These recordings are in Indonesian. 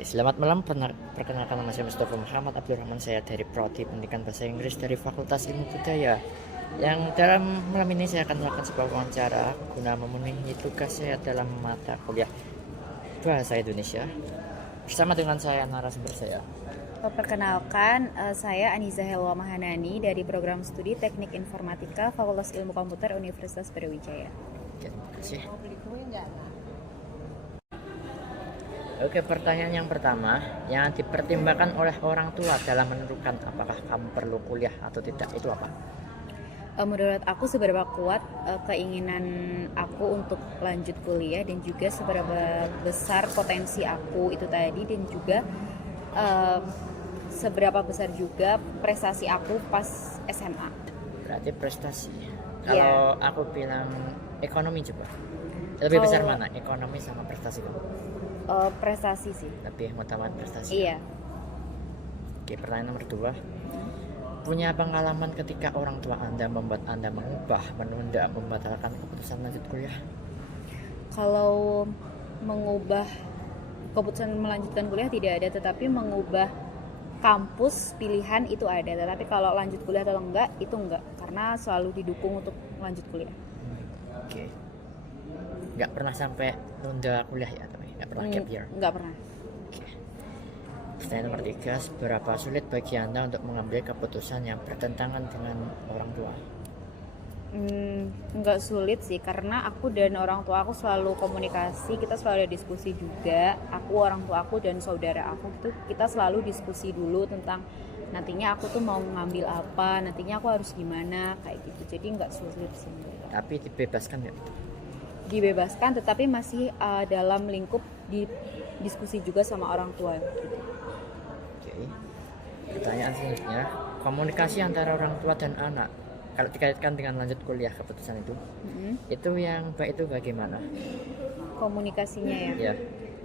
Selamat malam, perkenalkan nama saya Mustafa Muhammad Abdurrahman. Saya dari Prodi Pendidikan Bahasa Inggris dari Fakultas Ilmu Budaya. Yang dalam malam ini saya akan melakukan sebuah wawancara guna memenuhi tugas saya dalam mata kuliah Bahasa Indonesia. Bersama dengan saya narasumber saya. Perkenalkan, saya Aniza Helwa Mahanani dari Program Studi Teknik Informatika Fakultas Ilmu Komputer Universitas Brawijaya. Terima kasih. Oke, pertanyaan yang pertama, yang dipertimbangkan oleh orang tua dalam menentukan apakah kamu perlu kuliah atau tidak, itu apa? Menurut aku seberapa kuat keinginan aku untuk lanjut kuliah dan juga seberapa besar potensi aku itu tadi, dan juga uh, seberapa besar juga prestasi aku pas SMA. Berarti prestasi. Iya. Kalau aku bilang ekonomi coba. Lebih besar Kalau mana? Ekonomi sama prestasi kamu? prestasi sih. Lebih utama prestasi. Iya. Oke, pertanyaan nomor 2. Punya pengalaman ketika orang tua Anda membuat Anda mengubah, menunda, membatalkan keputusan lanjut kuliah? Kalau mengubah keputusan melanjutkan kuliah tidak ada, tetapi mengubah kampus pilihan itu ada. Tetapi kalau lanjut kuliah atau enggak, itu enggak, karena selalu didukung untuk lanjut kuliah. Oke. Nggak pernah sampai nunda kuliah ya, tapi nggak pernah gap year? Enggak pernah. Oke. Pertanyaan nomor 3. Seberapa sulit bagi Anda untuk mengambil keputusan yang bertentangan dengan orang tua? Enggak sulit sih, karena aku dan orang tua aku selalu komunikasi, kita selalu ada diskusi juga. Aku, orang tua aku, dan saudara aku itu kita selalu diskusi dulu tentang nantinya aku tuh mau ngambil apa, nantinya aku harus gimana, kayak gitu. Jadi enggak sulit sih. Tapi dibebaskan nggak? Dibebaskan, tetapi masih dalam lingkup di diskusi juga sama orang tua gitu. Oke. Pertanyaan selanjutnya, komunikasi antara orang tua dan anak kalau dikaitkan dengan lanjut kuliah keputusan itu yang baik itu bagaimana? Komunikasinya ya. Ya.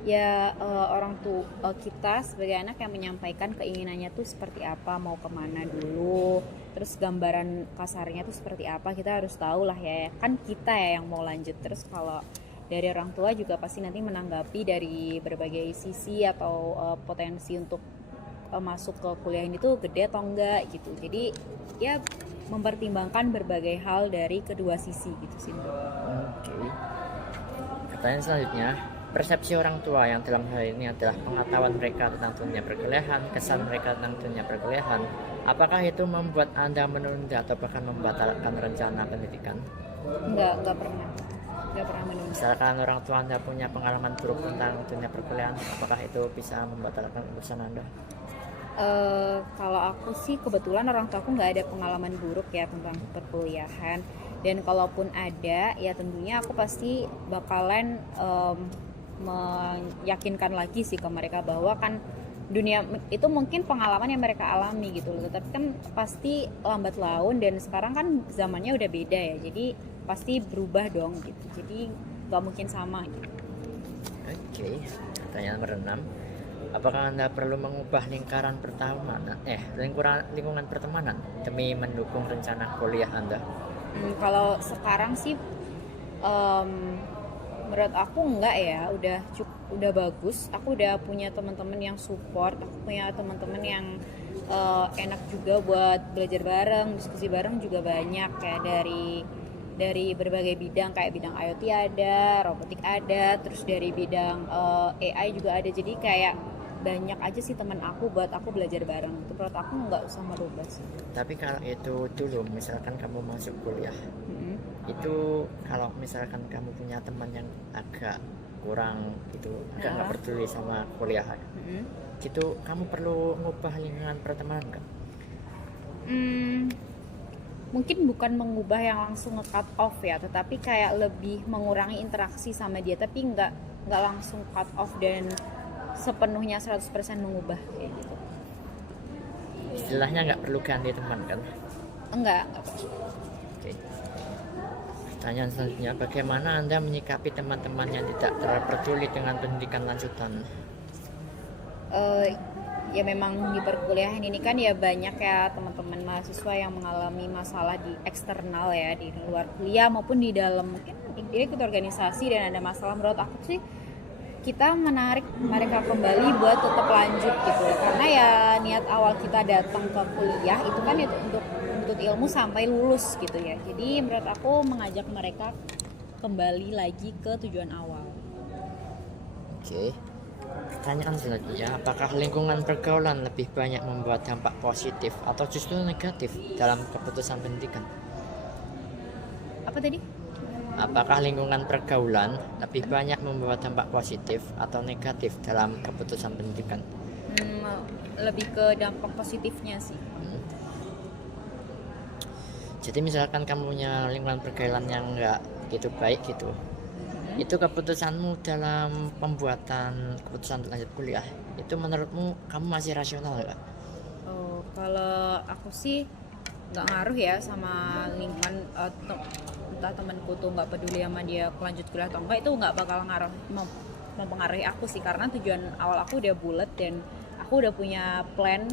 Ya orang tua kita sebagai anak yang menyampaikan keinginannya tuh seperti apa, mau kemana dulu, terus gambaran kasarnya tuh seperti apa, kita harus tahu lah ya, kan kita ya yang mau lanjut. Terus kalau dari orang tua juga pasti nanti menanggapi dari berbagai sisi atau potensi untuk masuk ke kuliah ini tuh gede atau enggak gitu. Jadi ya mempertimbangkan berbagai hal dari kedua sisi gitu sih. Oke. Pertanyaan selanjutnya, persepsi orang tua yang dalam hal ini adalah pengetahuan mereka tentang dunia perkuliahan, kesan mereka tentang dunia perkuliahan, apakah itu membuat Anda menunda atau bahkan membatalkan rencana pendidikan? Enggak pernah. Enggak pernah menunda. Misalkan orang tua Anda punya pengalaman buruk tentang dunia perkuliahan, apakah itu bisa membatalkan keputusan Anda? Kalau aku sih kebetulan orang tua aku nggak ada pengalaman buruk ya tentang perkuliahan, dan kalaupun ada ya tentunya aku pasti bakalan meyakinkan lagi sih ke mereka bahwa kan dunia itu mungkin pengalaman yang mereka alami gitu loh, tetapi kan pasti lambat laun, dan sekarang kan zamannya udah beda ya, jadi pasti berubah dong gitu, jadi nggak mungkin sama gitu. Oke. Pertanyaan nomor 6. Apakah Anda perlu mengubah lingkungan pertemanan demi mendukung rencana kuliah Anda? Kalau sekarang sih menurut aku enggak ya, udah bagus. Aku udah punya teman-teman yang support, aku punya teman-teman yang enak juga buat belajar bareng, diskusi bareng juga banyak, kayak dari berbagai bidang, kayak bidang IoT ada, robotik ada, terus dari bidang AI juga ada. Jadi kayak banyak aja sih teman aku buat aku belajar bareng. Itu menurut aku nggak usah merubah sih. Tapi kalau itu dulu, misalkan kamu masuk kuliah, itu kalau misalkan kamu punya teman yang agak kurang gitu, agak nggak peduli sama kuliah, gitu, kamu perlu ngubah lingkungan pertemanan nggak? Mungkin bukan mengubah yang langsung nge-cut off ya, tetapi kayak lebih mengurangi interaksi sama dia, tapi nggak langsung cut off dan sepenuhnya 100% mengubah kayak gitu. Istilahnya nggak perlu ganti teman kan? Enggak. Oke. Pertanyaan selanjutnya, bagaimana Anda menyikapi teman-teman yang tidak terlalu peduli dengan pendidikan lanjutan? Ya memang di perkuliahan ini kan ya banyak ya teman-teman mahasiswa yang mengalami masalah di eksternal ya, di luar kuliah maupun di dalam, mungkin dia ikut organisasi dan ada masalah. Menurut aku sih kita menarik mereka kembali buat tetap lanjut gitu, karena ya niat awal kita datang ke kuliah itu kan itu untuk menuntut ilmu sampai lulus gitu ya. Jadi menurut aku mengajak mereka kembali lagi ke tujuan awal. Oke. Pertanyaan selanjutnya, apakah lingkungan pergaulan lebih banyak membuat dampak positif atau justru negatif dalam keputusan pendidikan? Apa tadi? Apakah lingkungan pergaulan lebih banyak membawa dampak positif atau negatif dalam keputusan pendidikan? Lebih ke dampak positifnya sih. Jadi misalkan kamu punya lingkungan pergaulan yang nggak gitu baik gitu, itu keputusanmu dalam pembuatan keputusan untuk lanjut kuliah, itu menurutmu kamu masih rasional nggak? Oh, kalau aku sih nggak ngaruh ya sama lingkungan, entah temanku tuh nggak peduli sama dia lanjut kuliah atau enggak, itu nggak bakal mempengaruhi aku sih, karena tujuan awal aku udah bulat dan aku udah punya plan,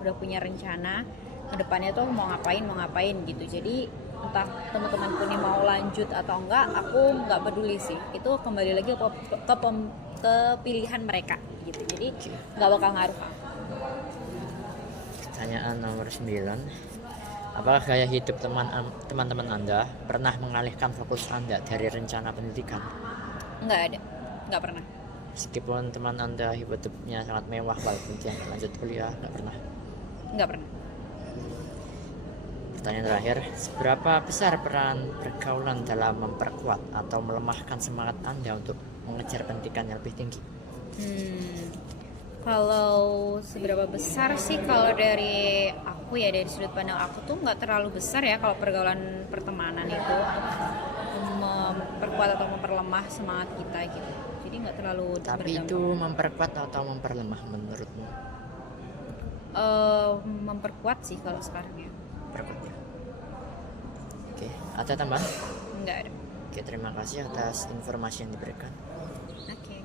udah punya rencana kedepannya tuh mau ngapain gitu. Jadi entah teman-temanku nih mau lanjut atau enggak, aku nggak peduli sih, itu kembali lagi ke pilihan mereka gitu. Jadi nggak bakal ngaruh. Pertanyaan nomor 9, apakah gaya hidup teman-teman Anda pernah mengalihkan fokus Anda dari rencana pendidikan? Nggak ada, nggak pernah. Meskipun teman Anda hidupnya sangat mewah walaupun dia lanjut kuliah, Nggak pernah. Pertanyaan terakhir, seberapa besar peran pergaulan dalam memperkuat atau melemahkan semangat Anda untuk mengejar pendidikan yang lebih tinggi? Kalau seberapa besar sih, kalau dari aku ya, dari sudut pandang aku tuh nggak terlalu besar ya kalau pergaulan pertemanan itu memperkuat atau memperlemah semangat kita gitu. Jadi nggak terlalu Tapi berdampak. itu memperkuat atau memperlemah menurutmu? Memperkuat sih kalau sekarang ya. Perkuat ya. Oke, ada tambahan? Nggak ada. Oke, terima kasih atas informasi yang diberikan. Oke.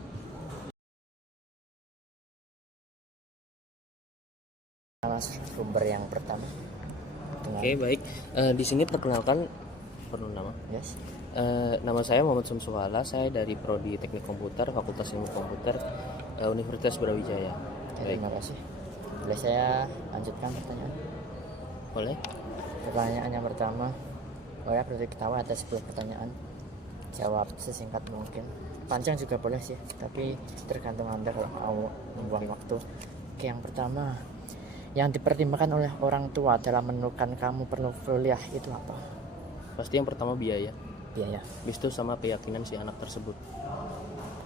Sumber yang pertama. Oke, baik. Di sini perkenalkan, perlu nama. Yes. Nama saya Muhammad Sumsuhala. Saya dari Prodi Teknik Komputer, Fakultas Ilmu Komputer, Universitas Brawijaya. Oke, terima kasih. Boleh saya lanjutkan pertanyaan? Boleh? Pertanyaan yang pertama, ya berarti ketawa ada 10 pertanyaan. Jawab sesingkat mungkin. Panjang juga boleh sih, tapi tergantung Anda kalau mau membuang waktu. Oke, yang pertama, yang dipertimbangkan oleh orang tua dalam menentukan kamu perlu kuliah itu apa? Pasti yang pertama biaya. Biaya. Habis itu sama keyakinan si anak tersebut.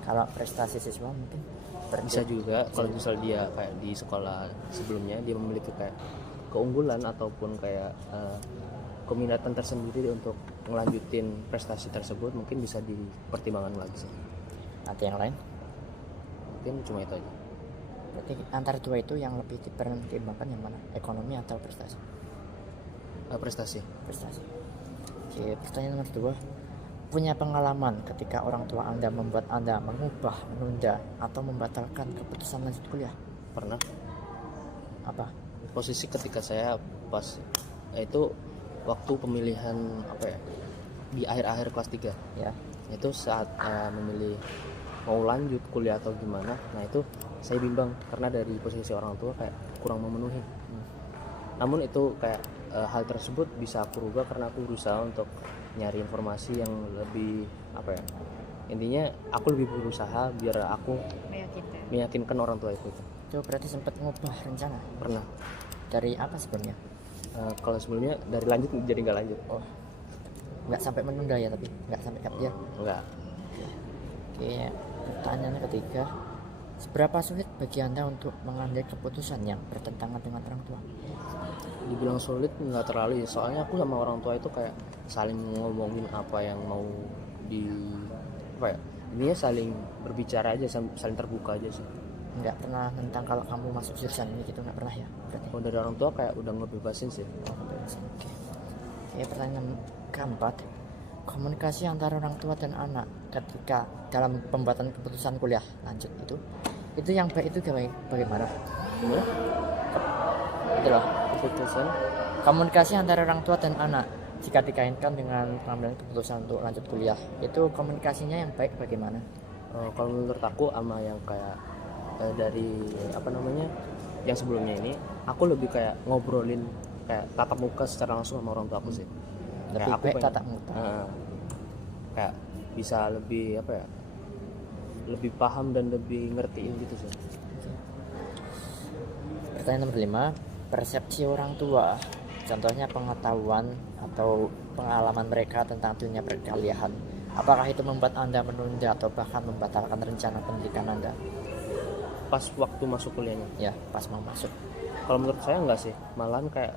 Kalau prestasi siswa mungkin Bisa juga kalau misal dia kayak di sekolah sebelumnya dia memiliki kayak keunggulan ataupun kayak keminatan tersendiri untuk ngelanjutin prestasi tersebut, mungkin bisa dipertimbangkan lagi sih. Nanti yang lain. Mungkin cuma itu aja. Berarti antara dua itu yang lebih dipertimbangkan yang mana? Ekonomi atau prestasi? Prestasi. Prestasi. Oke, pertanyaan nomor 2. Punya pengalaman ketika orang tua Anda membuat Anda mengubah, menunda, atau membatalkan keputusan lanjut kuliah? Pernah. Apa? Posisi ketika saya pas itu waktu pemilihan apa ya, di akhir-akhir kelas 3 Ya. itu saat memilih mau lanjut kuliah atau gimana. Nah itu saya bimbang karena dari posisi orang tua kayak kurang memenuhi. Namun itu kayak hal tersebut bisa aku rubah karena aku berusaha untuk nyari informasi yang lebih apa ya, intinya aku lebih berusaha biar aku meyakinkan orang tua itu. Itu berarti sempat ngubah rencana? Pernah. Dari apa sebelumnya? Kalau sebelumnya dari lanjut jadi nggak lanjut. Oh, nggak sampai menunda ya, tapi nggak sampai cut ya? Enggak. Oke, pertanyaan ketiga, seberapa sulit bagi Anda untuk mengambil keputusan yang bertentangan dengan orang tua? Dibilang sulit nggak terlalu ya, soalnya aku sama orang tua itu kayak saling ngomongin apa yang mau di apa ya, ini saling berbicara aja, saling terbuka aja sih. Nggak pernah tentang kalau kamu masuk jurusan ini gitu, nggak pernah ya berarti? Kalau dari orang tua kayak udah ngebebasin sih. Oke, pertanyaan keempat, komunikasi antara orang tua dan anak ketika dalam pembuatan keputusan kuliah lanjut itu yang baik itu bagaimana? Itu loh, Keputusan komunikasi antara orang tua dan anak jika dikaitkan dengan pengambilan keputusan untuk lanjut kuliah, itu komunikasinya yang baik bagaimana? Kalau menurut aku sama yang kayak dari apa namanya yang sebelumnya ini, aku lebih kayak ngobrolin kayak tatap muka secara langsung sama orang tua aku sih. Lebih Kayak aku baik pengen- tatap muka. kayak bisa lebih apa ya, lebih paham dan lebih ngertiin gitu sih. Pertanyaan nomor 5, persepsi orang tua, contohnya pengetahuan atau pengalaman mereka tentang dunia perkuliahan. Apakah itu membuat Anda menunda atau bahkan membatalkan rencana pendidikan Anda? Pas waktu masuk kuliahnya, Ya, pas mau masuk. kalau menurut saya enggak sih, malahan kayak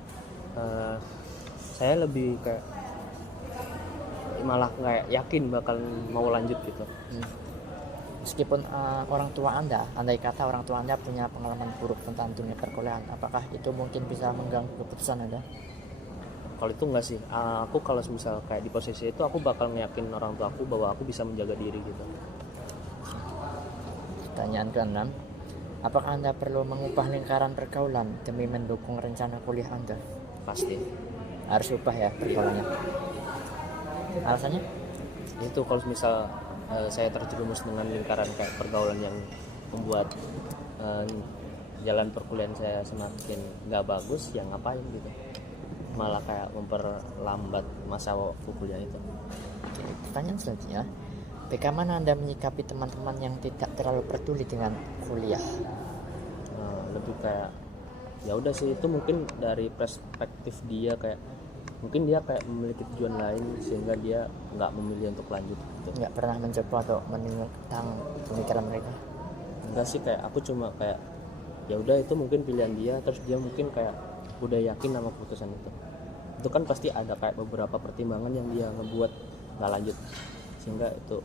saya lebih kayak malah kayak yakin bakal mau lanjut gitu. Meskipun orang tua Anda, andai kata orang tua Anda punya pengalaman buruk tentang dunia perkuliahan, apakah itu mungkin bisa mengganggu keputusan Anda? Kalau itu enggak sih, aku kalau misal kayak di posisi itu aku bakal meyakin orang tua aku bahwa aku bisa menjaga diri gitu. Pertanyaan ke-6, apakah Anda perlu mengubah lingkaran pergaulan demi mendukung rencana kuliah Anda? Pasti Harus ubah ya pergaulannya. Alasannya? itu kalau misal saya terjerumus dengan lingkaran kayak pergaulan yang membuat jalan perkuliahan saya semakin nggak bagus, ya ngapain gitu, malah kayak memperlambat masa waktu kuliah itu. Oke, pertanyaan selanjutnya, bagaimana Anda menyikapi teman-teman yang tidak terlalu peduli dengan kuliah? Lebih kayak ya udah sih, itu mungkin dari perspektif dia, kayak mungkin dia kayak memiliki tujuan lain sehingga dia nggak memilih untuk lanjut gitu. Nggak pernah mencoba atau menentang pemikiran mereka? Enggak sih, kayak aku cuma kayak ya udah itu mungkin pilihan dia, terus dia mungkin kayak udah yakin sama keputusan itu kan pasti ada kayak beberapa pertimbangan yang dia ngebuat nggak lanjut, sehingga itu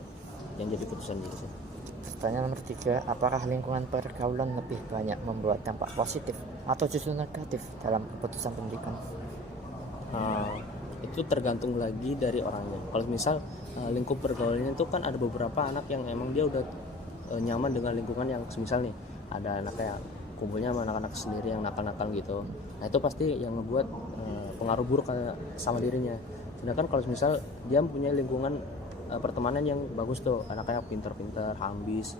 yang jadi keputusan dia sih. Pertanyaan nomor 3, apakah lingkungan pergaulan lebih banyak membuat dampak positif atau justru negatif dalam keputusan pendidikan? Itu tergantung lagi dari orangnya. Kalau misal lingkup pergaulannya itu kan ada beberapa anak yang emang dia udah nyaman dengan lingkungan yang semisal nih ada anak kayak kumpulnya sama anak-anak sendiri yang nakal-nakal gitu, nah itu pasti yang ngebuat pengaruh buruk sama dirinya. Sedangkan kalau misal dia mempunyai lingkungan pertemanan yang bagus tuh, anaknya pintar-pintar, ambis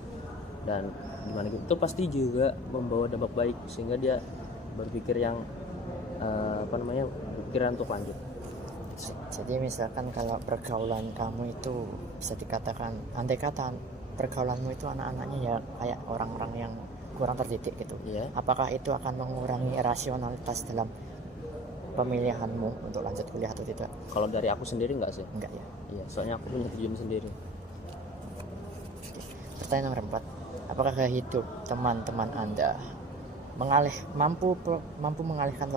dan gimana gitu, itu pasti juga membawa dampak baik sehingga dia berpikir yang pikiran untuk lanjut. Jadi misalkan kalau pergaulan kamu itu bisa dikatakan, andai kata pergaulanmu itu anak-anaknya ya kayak orang-orang yang kurang terdidik gitu, Iya. apakah itu akan mengurangi rasionalitas dalam pemilihanmu untuk lanjut kuliah atau tidak? Kalau dari aku sendiri enggak sih. Enggak ya. Iya, soalnya aku punya tujuan sendiri. Pertanyaan nomor 4, apakah gaya hidup teman-teman Anda mampu mengalihkan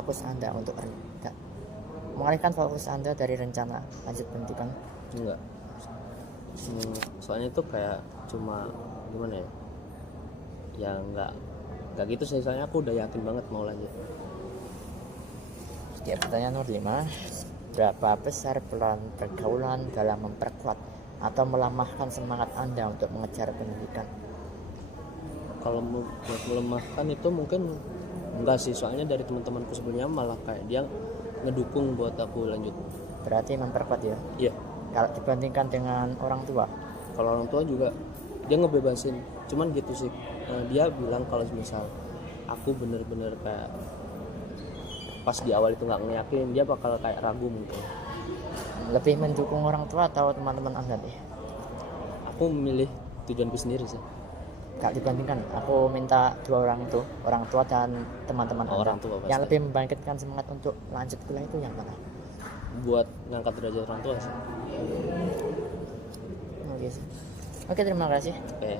fokus Anda dari rencana lanjut pendidikan? Enggak. Soalnya itu kayak cuma gimana ya? Ya enggak gitu sih, soalnya aku udah yakin banget mau lanjut. Ya, pertanyaan nomor 5, berapa besar peran pergaulan dalam memperkuat atau melemahkan semangat Anda untuk mengejar pendidikan? Kalau buat melemahkan itu mungkin enggak sih, soalnya dari teman-temanku sebelumnya malah kayak dia ngedukung buat aku lanjut. Berarti memperkuat ya. Iya. Kalau dibandingkan dengan orang tua, Kalau orang tua juga dia ngebebasin, cuman gitu sih, dia bilang kalau misal aku bener-bener kayak pas di awal itu nggak ngeyakinin, dia bakal kayak ragu mungkin. lebih mendukung orang tua atau teman-teman Anda nih? Aku memilih tujuanku sendiri sih. Gak dibandingkan, aku minta dua orang tua dan teman-teman Anda. Orang tua pasti. Yang lebih membangkitkan semangat untuk lanjut kuliah itu yang mana? Buat ngangkat derajat orang tua sih. Oke, terima kasih. Oke.